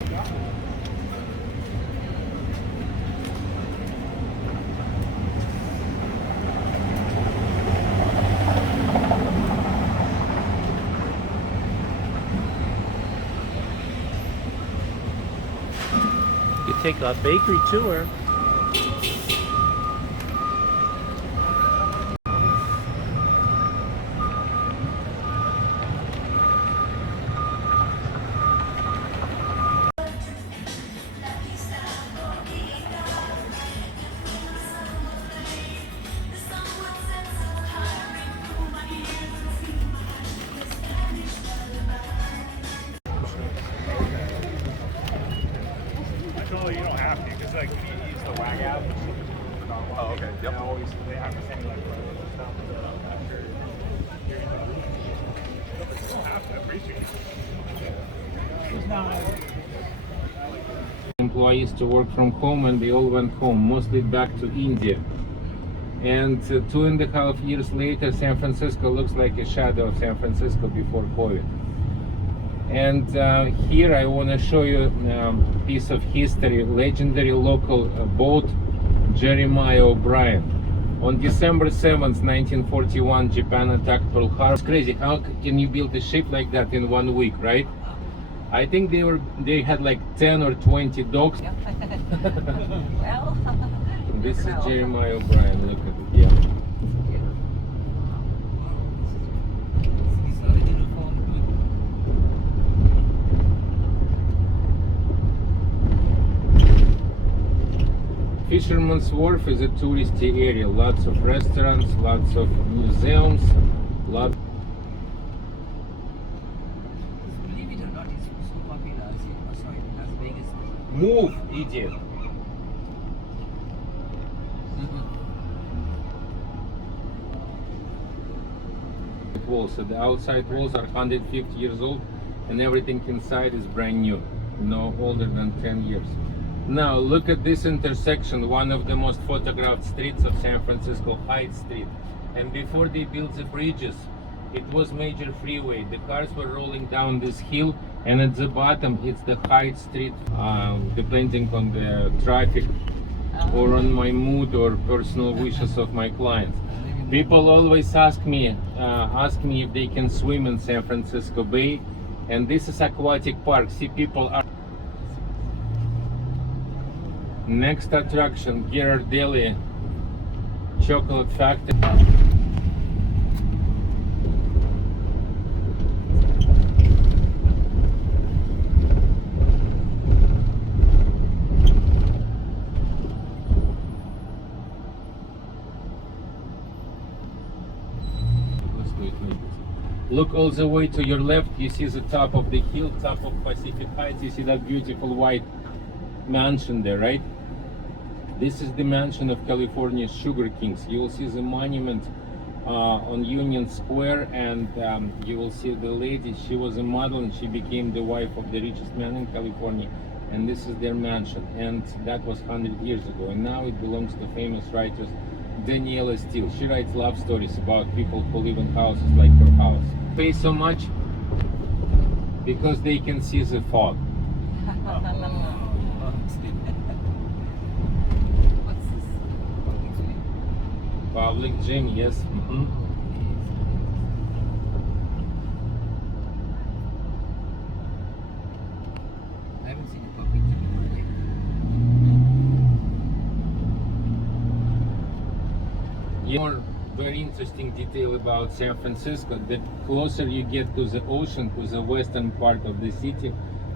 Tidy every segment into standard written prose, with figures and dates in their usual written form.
You take a bakery tour. You don't have to, because like you use the WAG app. Oh, okay. Yep. They have to send you like stuff after you're in the room. You don't have to. I appreciate it. It's not. Employees to work from home, and they all went home, mostly back to India. And 2.5 years later, San Francisco looks like a shadow of San Francisco before COVID. And here I want to show you a piece of history. Legendary local boat, Jeremiah O'Brien. On December 7th, 1941, Japan attacked Pearl Harbor. It's crazy. How can you build a ship like that in 1 week, right? I think they had like 10 or 20 docks. Well, This is Jeremiah O'Brien. Look at it. Yeah. Fisherman's Wharf is a touristy area. Lots of restaurants, lots of museums, lots. believe it or not, it's so popular. Sorry, Las Vegas. Move, idiot. Walls. So the outside walls are 150 years old, and everything inside is brand new, no older than 10 years. Now look at this intersection, one of the most photographed streets of San Francisco, Hyde Street. And before they built the bridges, it was major freeway. The cars were rolling down this hill, and at the bottom it's the Hyde Street, depending on the traffic or on my mood or personal wishes of my clients. People always ask me if they can swim in San Francisco Bay, and this is aquatic park. See, people are. Next attraction, Ghirardelli Chocolate Factory. Look all the way to your left, you see the top of the hill, top of Pacific Heights. You see that beautiful white mansion there, right? This is the mansion of California's Sugar Kings. You will see the monument on Union Square, and you will see the lady. She was a model and she became the wife of the richest man in California. And this is their mansion, and that was 100 years ago. And now it belongs to famous writers Daniela Steele. She writes love stories about people who live in houses like her house. Pay so much because they can see the fog. What's this? Public gym, yes. I haven't seen a public gym in my life. More very interesting detail about San Francisco: the closer you get to the ocean, to the western part of the city,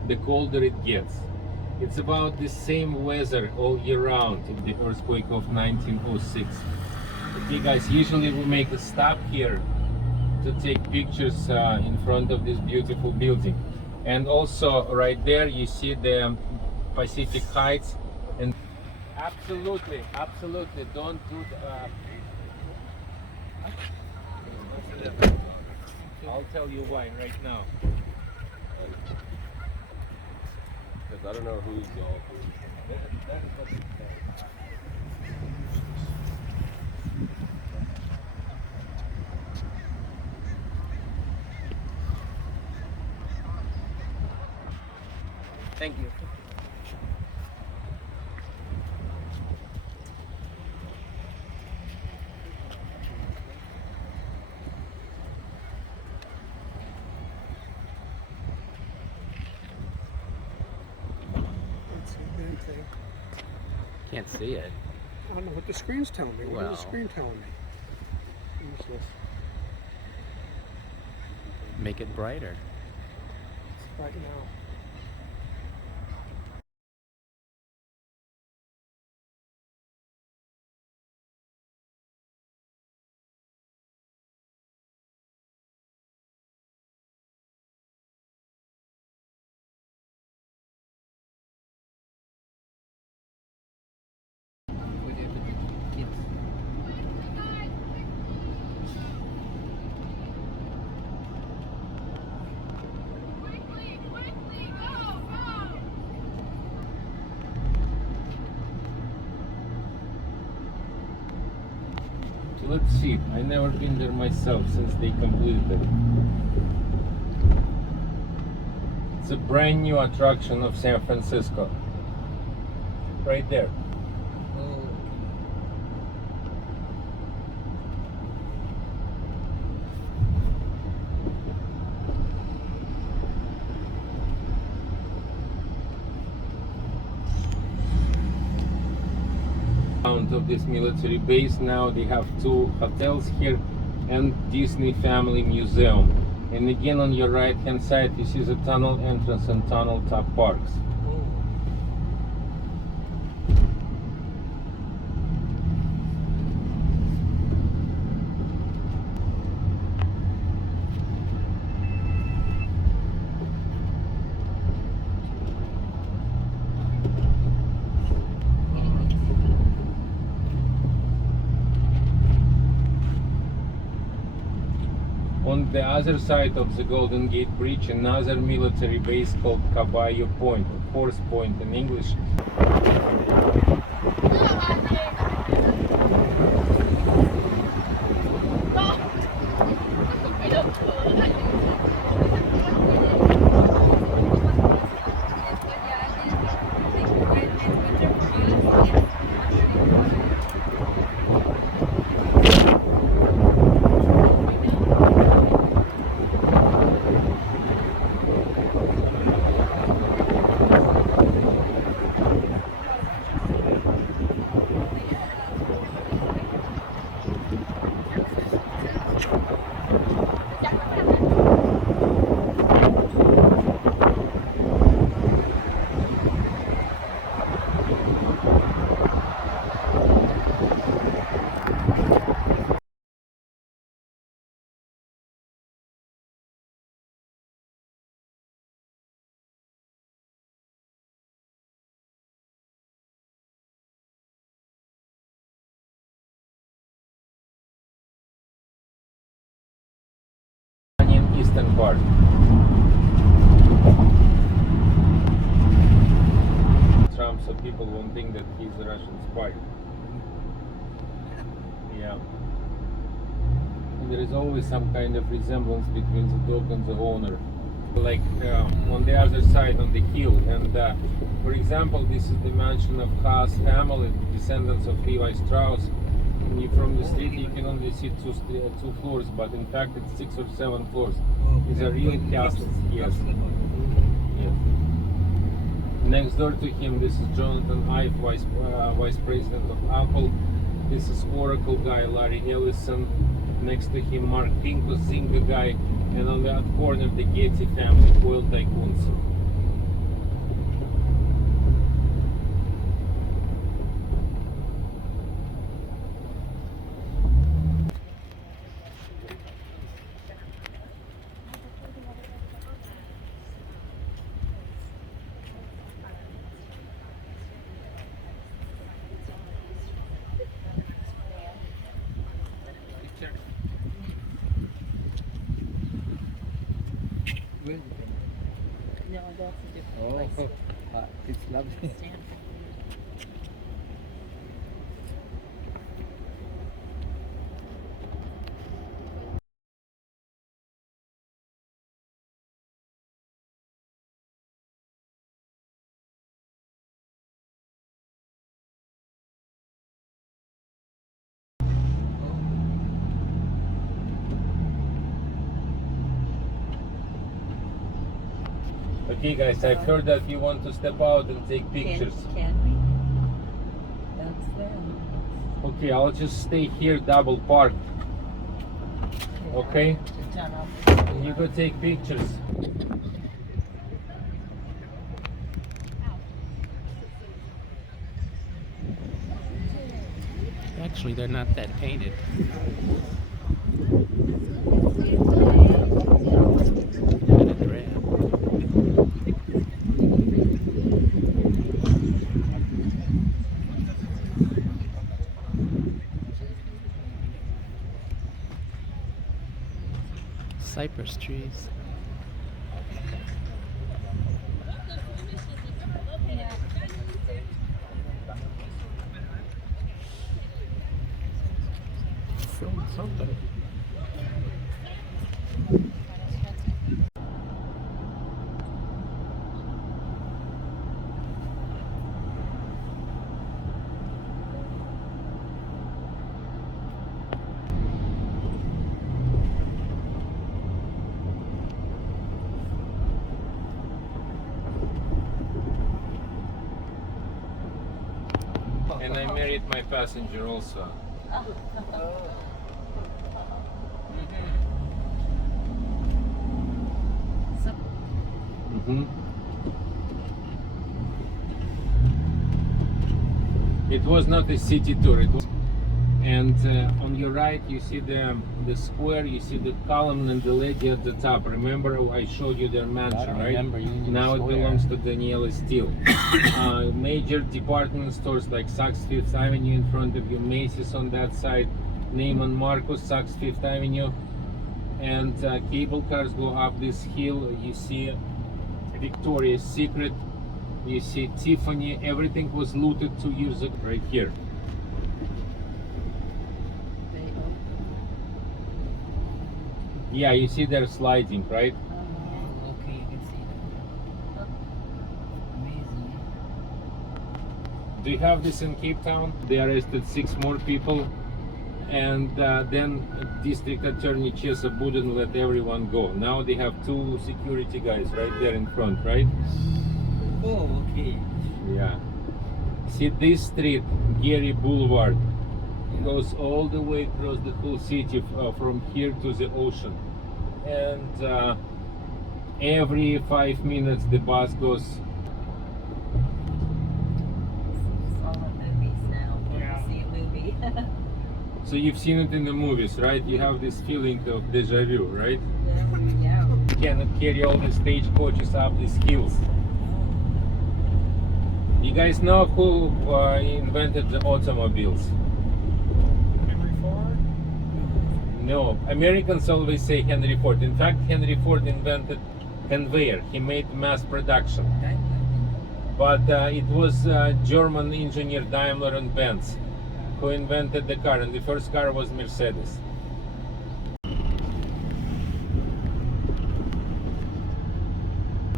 the colder it gets. It's about the same weather all year round in the earthquake of 1906. Okay guys, usually we make a stop here to take pictures in front of this beautiful building. And also right there you see the Pacific Heights. And absolutely, don't do I'll tell you why right now. Because I don't know who's y'all. Thank you. Let's see, damn thing. Can't see it. I don't know what the screen's telling me. What is Well. the screen telling me? Useless. Make it brighter. Right now. So let's see. I never been there myself since they completed it. It's a brand new attraction of San Francisco. Right there. Oh. Of this military base now they have 2 hotels here and Disney Family Museum, and again on your right hand side you see the tunnel entrance and tunnel top parks. On the other side of the Golden Gate Bridge, another military base called Caballo Point, or Horse Point in English. Eastern part. Trump, so people won't think that he's a Russian spy. Yeah. And there is always some kind of resemblance between the dog and the owner. Like on the other side, on the hill. And for example, this is the mansion of Haas family, descendants of Levi Strauss. And from the street you can only see two floors, but in fact it's 6 or 7 floors. These are real castles. Yes. Yes. Next door to him, this is Jonathan Ive, vice president of Apple. This is Oracle guy Larry Ellison. Next to him, Mark Pincus, Zynga guy, and on that corner, the Getty family, oil tycoons. No, that's a different place. It's lovely. Stanford. Okay, guys, I've heard that you want to step out and take pictures. Can we? That's them. Okay, I'll just stay here double parked. Okay. To turn off. You go take pictures. Actually, they're not that painted. Kinda drab. Cypress trees. Film somebody. And I married my passenger also. Mm-hmm. It was not a city tour. It was, and on your right you see the square. You see the column and the lady at the top. Remember, I showed you their mansion, right? Now it belongs to Daniela Steele. Major department stores like Saks Fifth Avenue in front of you, Macy's on that side, Neiman Marcus, Saks Fifth Avenue, and cable cars go up this hill. You see Victoria's Secret, you see Tiffany. Everything was looted 2 years ago right here. Yeah, you see they're sliding, right? Okay, you can see that. Amazing. Do you have this in Cape Town? They arrested 6 more people, and then District Attorney Chesa wouldn't let everyone go. Now they have 2 security guys right there in front, right? Oh, okay. Yeah. See this street, Geary Boulevard, goes all the way across the whole city from here to the ocean. And every 5 minutes the bus goes. It's all in movies now. When Yeah. you see a movie. So you've seen it in the movies, right? You have this feeling of deja vu, right? There we go. You cannot carry all the stagecoaches up these hills. You guys know who invented the automobiles? Henry Ford? No, Americans always say Henry Ford. In fact, Henry Ford invented conveyor. He made mass production. But it was German engineer Daimler and Benz who invented the car, and the first car was Mercedes.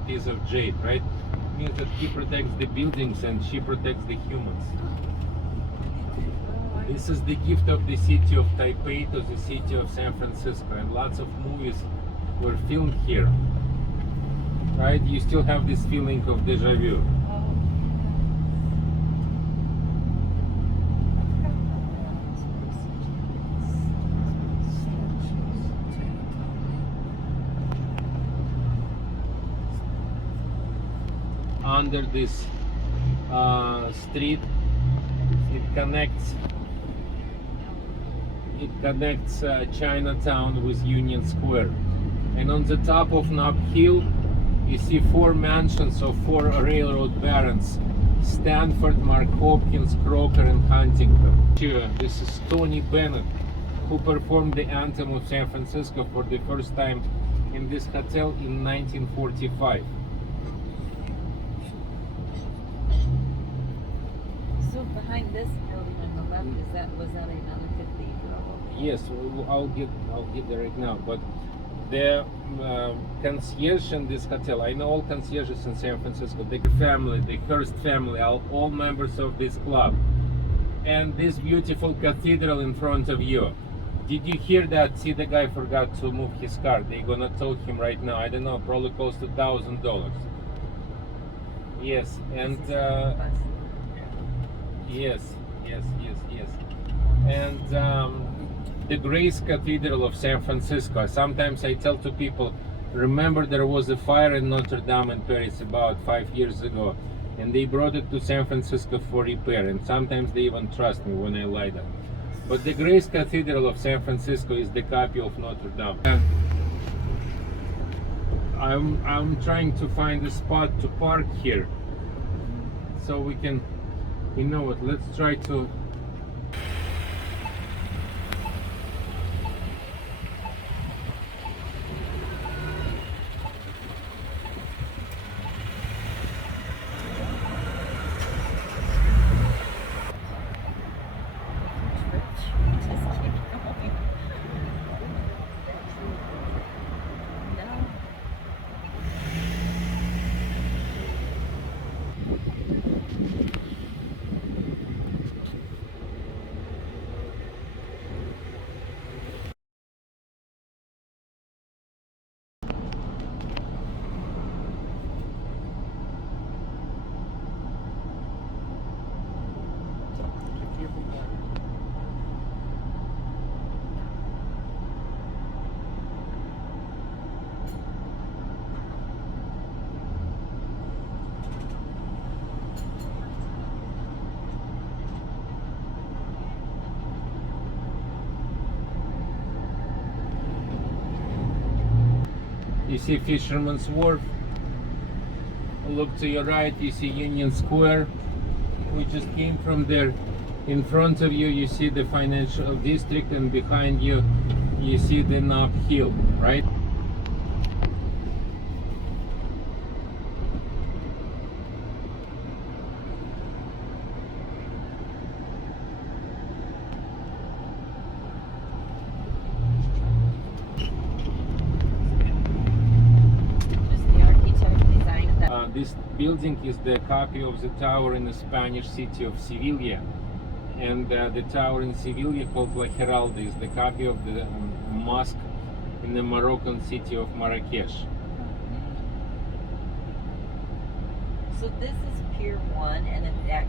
Piece of jade, right? Means that he protects the buildings and she protects the humans. This is the gift of the city of Taipei to the city of San Francisco, and lots of movies were filmed here. Right? You still have this feeling of deja vu. Under this street, it connects Chinatown with Union Square, and on the top of Nob Hill you see 4 mansions of 4 railroad barons: Stanford, Mark Hopkins, Crocker, and Huntington. Here, this is Tony Bennett, who performed the anthem of San Francisco for the first time in this hotel in 1945. So behind this building on the left, was that another cathedral? Yes, I'll get there right now. But the concierge in this hotel, I know all concierges in San Francisco. The family, the Hearst family, are all members of this club. And this beautiful cathedral in front of you. Did you hear that? See, the guy forgot to move his car. They're gonna tow him right now. I don't know, probably close to $1,000. Yes, and yes, yes, yes, yes. And the Grace Cathedral of San Francisco. Sometimes I tell to people, remember there was a fire in Notre Dame in Paris about 5 years ago, and they brought it to San Francisco for repair, and sometimes they even trust me when I lie that. But the Grace Cathedral of San Francisco is the copy of Notre Dame. I'm trying to find a spot to park here, so we can, you know what, let's try to. Just keep going. No. You see Fisherman's Wharf. Look to your right, you see Union Square. We just came from there. In front of you, you see the financial district, and behind you, you see the Nob Hill, right? Just the architect design of that. This building is the copy of the tower in the Spanish city of Sevilla, and the tower in Sevilla called La Giralda is the copy of the mosque in the Moroccan city of Marrakesh. So this is Pier 1, and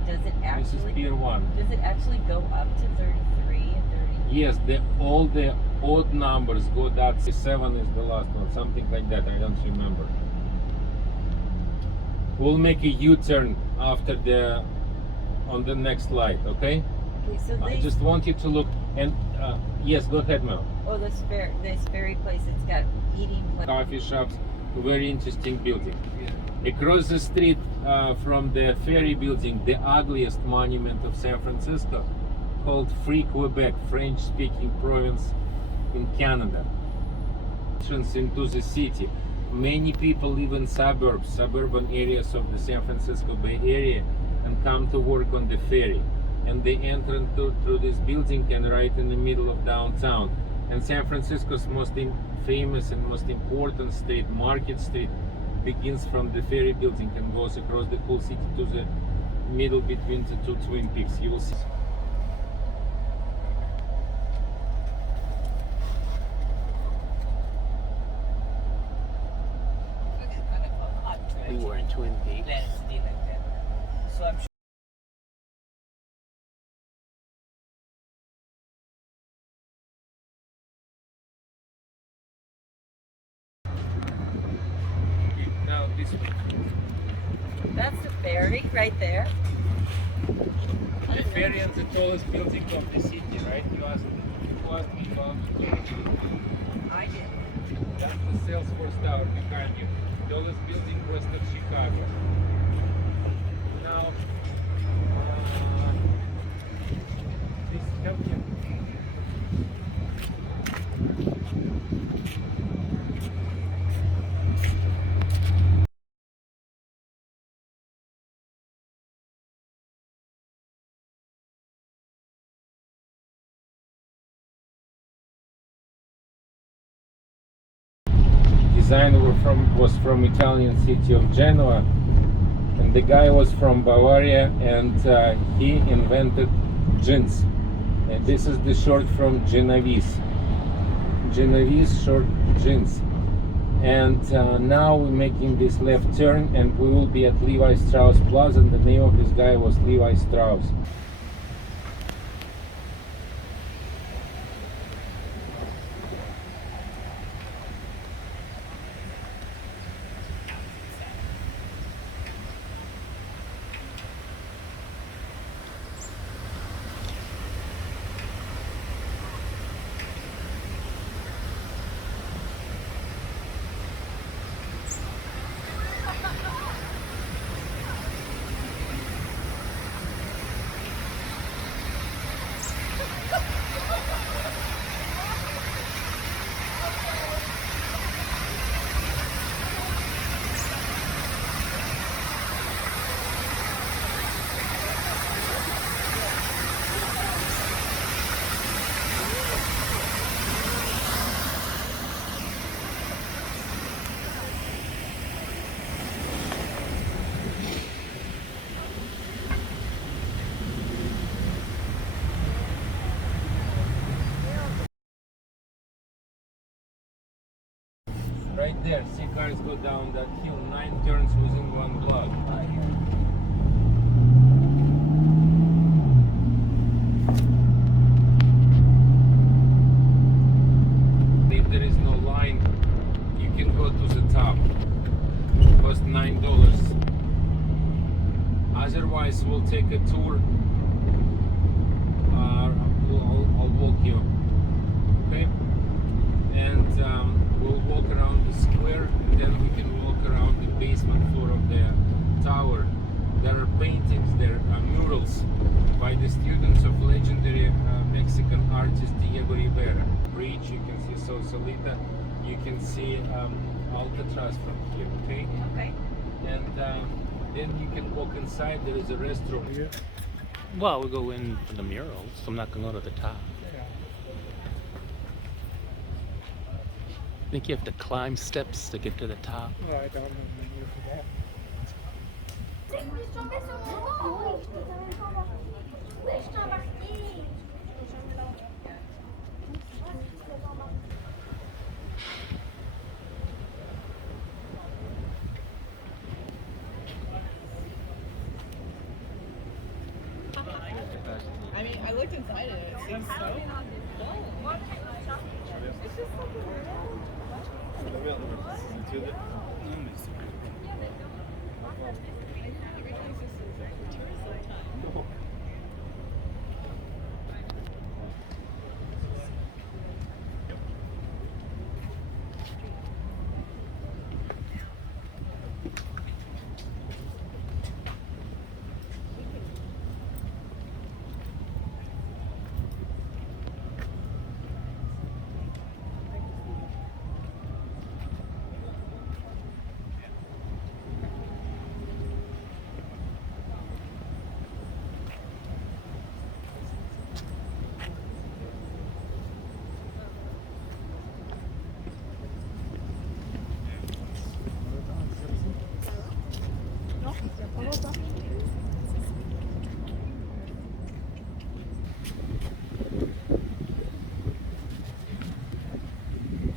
does it This is actually Pier 1. does it actually go up to 33 and 30? Yes, all the odd numbers go that 7 is the last one, something like that. I don't remember. We'll make a U-turn after on the next light, okay? Okay, so I they just want you to look and yes, go ahead, Mel. oh this ferry place, it's got eating place. Coffee shops, very interesting building. Across the street from the ferry building, the ugliest monument of San Francisco, called Free Quebec, French-speaking province in Canada. Entrance into the city. Many people live in suburban areas of the San Francisco Bay Area, and come to work on the ferry. And they enter through this building and right in the middle of downtown. And San Francisco's most famous and most important street, Market Street, begins from the ferry building and goes across the whole city to the middle between the two Twin Peaks. You will see. We were in Twin Peaks. So I'm Now this that's the ferry right there. the ferry and the tallest building of the city, right? You asked me about the tallest building. I did. That's the Salesforce Tower behind you. Tallest building west of Chicago. Now, this help you. Design was from Italian city of Genoa, and the guy was from Bavaria, and he invented jeans. And this is the short from Genovese. Genovese short jeans. And now we're making this left turn, and we will be at Levi Strauss Plaza. And the name of this guy was Levi Strauss. Right there, see cars go down that hill, 9 turns within one block. If there is no line, you can go to the top. It costs $9. Otherwise, we'll take a tour. I'll walk you. Okay? And we'll walk around the square, and then we can walk around the basement floor of the tower. There are paintings, there are murals by the students of legendary Mexican artist Diego Rivera. Bridge, you can see Sausalito, you can see Alcatraz from here, okay? Okay. And then you can walk inside, there is a restaurant. Yeah. Well, we go in for the murals. I'm not gonna go to the top. I think you have to climb steps to get to the top. Well, I don't know the name for that. I mean, I looked inside it. It seems so. It's just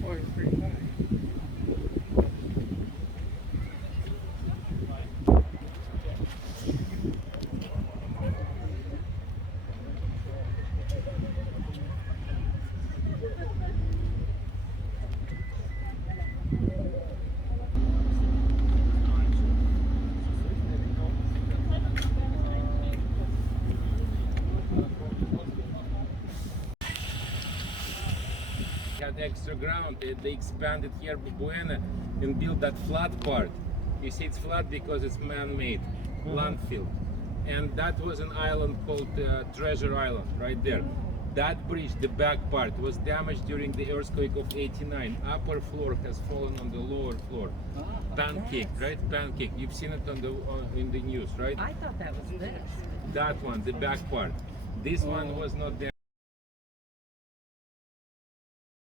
Oh, it's pretty high. Had extra ground, they expanded here Buena and built that flat part. You see it's flat because it's man-made, landfill. And that was an island called Treasure Island, right there. That bridge, the back part, was damaged during the earthquake of '89. Upper floor has fallen on the lower floor. Pancake, right? Pancake. You've seen it on the in the news, right? I thought that was this. That one, the back part. This one was not there.